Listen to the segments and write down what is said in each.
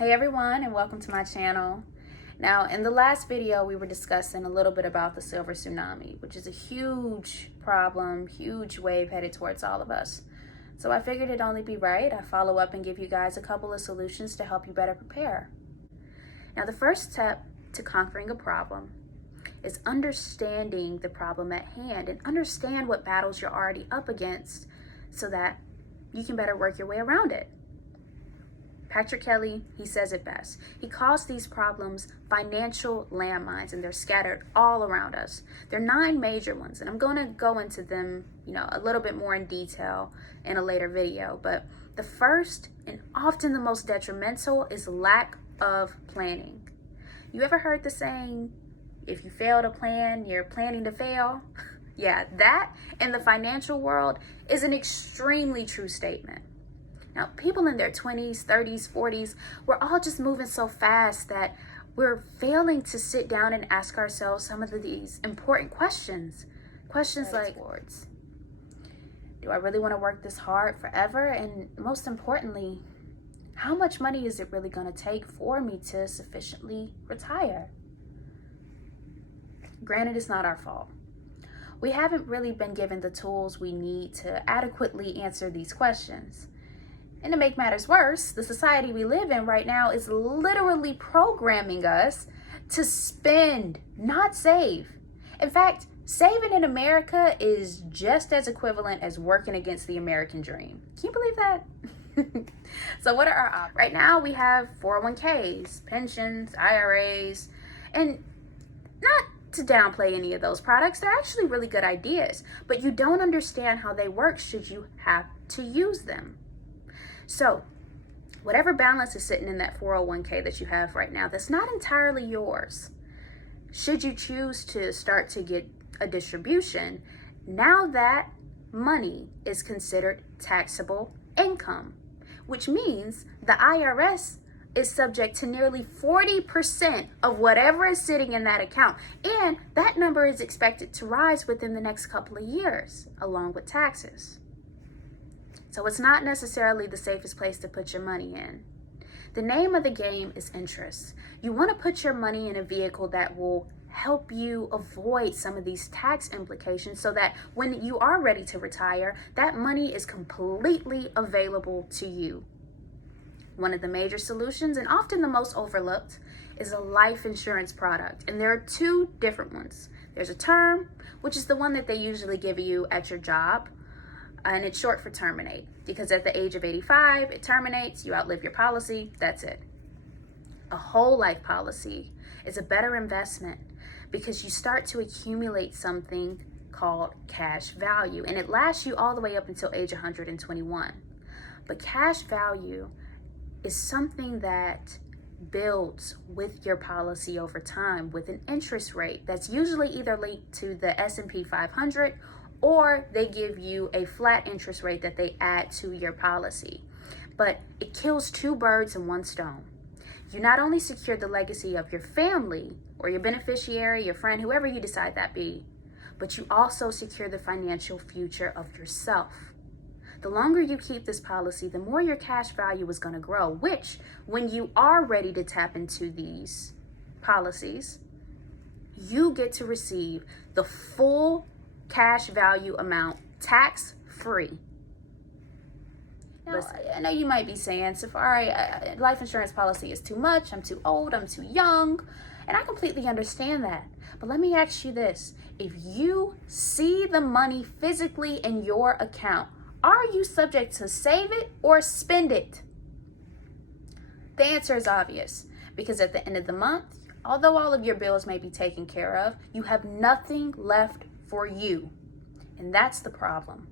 Hey everyone, and welcome to my channel. Now, in the last video, we were discussing a little bit about the silver tsunami, which is a huge problem, huge wave headed towards all of us. So I figured it'd only be right I follow up and give you guys a couple of solutions to help you better prepare. Now, the first step to conquering a problem is understanding the problem at hand and understand what battles you're already up against so that you can better work your way around it. Patrick Kelly, he says it best. He calls these problems financial landmines, and they're scattered all around us. There are 9 major ones, and I'm going to go into them, a little bit more in detail in a later video. But the first and often the most detrimental is lack of planning. You ever heard the saying, if you fail to plan, you're planning to fail? Yeah, that in the financial world is an extremely true statement. Now, people in their 20s, 30s, 40s, we're all just moving so fast that we're failing to sit down and ask ourselves some of these important questions. Questions like, do I really want to work this hard forever? And most importantly, how much money is it really going to take for me to sufficiently retire? Granted, it's not our fault. We haven't really been given the tools we need to adequately answer these questions. And to make matters worse, the society we live in right now is literally programming us to spend, not save. In fact, saving in America is just as equivalent as working against the American dream. Can you believe that? So what are our options? Right now we have 401ks, pensions, IRAs, and not to downplay any of those products, they're actually really good ideas, but you don't understand how they work should you have to use them. So whatever balance is sitting in that 401k that you have right now, that's not entirely yours. Should you choose to start to get a distribution, now that money is considered taxable income, which means the IRS is subject to nearly 40% of whatever is sitting in that account. And that number is expected to rise within the next couple of years, along with taxes. So it's not necessarily the safest place to put your money in. The name of the game is interest. You want to put your money in a vehicle that will help you avoid some of these tax implications so that when you are ready to retire, that money is completely available to you. One of the major solutions, and often the most overlooked, is a life insurance product. And there are 2 different ones. There's a term, which is the one that they usually give you at your job. And it's short for terminate, because at the age of 85, it terminates, you outlive your policy, that's it. A whole life policy is a better investment because you start to accumulate something called cash value, and it lasts you all the way up until age 121. But cash value is something that builds with your policy over time with an interest rate that's usually either linked to the S&P 500 or they give you a flat interest rate that they add to your policy. But it kills 2 birds in 1 stone. You not only secure the legacy of your family or your beneficiary, your friend, whoever you decide that be, but you also secure the financial future of yourself. The longer you keep this policy, the more your cash value is going to grow, which when you are ready to tap into these policies, you get to receive the full cash value amount tax-free. Now, I know you might be saying, Safari, life insurance policy is too much, I'm too old, I'm too young, and I completely understand that. But let me ask you this. If you see the money physically in your account, are you subject to save it or spend it? The answer is obvious, because at the end of the month, although all of your bills may be taken care of, you have nothing left for you. And that's the problem.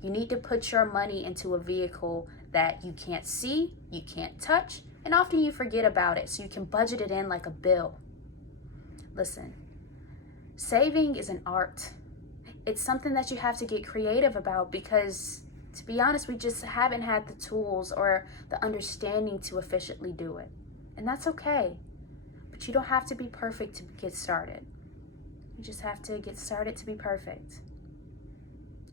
You need to put your money into a vehicle that you can't see, you can't touch, and often you forget about it, so you can budget it in like a bill. Listen, saving is an art. It's something that you have to get creative about because, to be honest, we just haven't had the tools or the understanding to efficiently do it. And that's okay. But you don't have to be perfect to get started. You just have to get started to be perfect.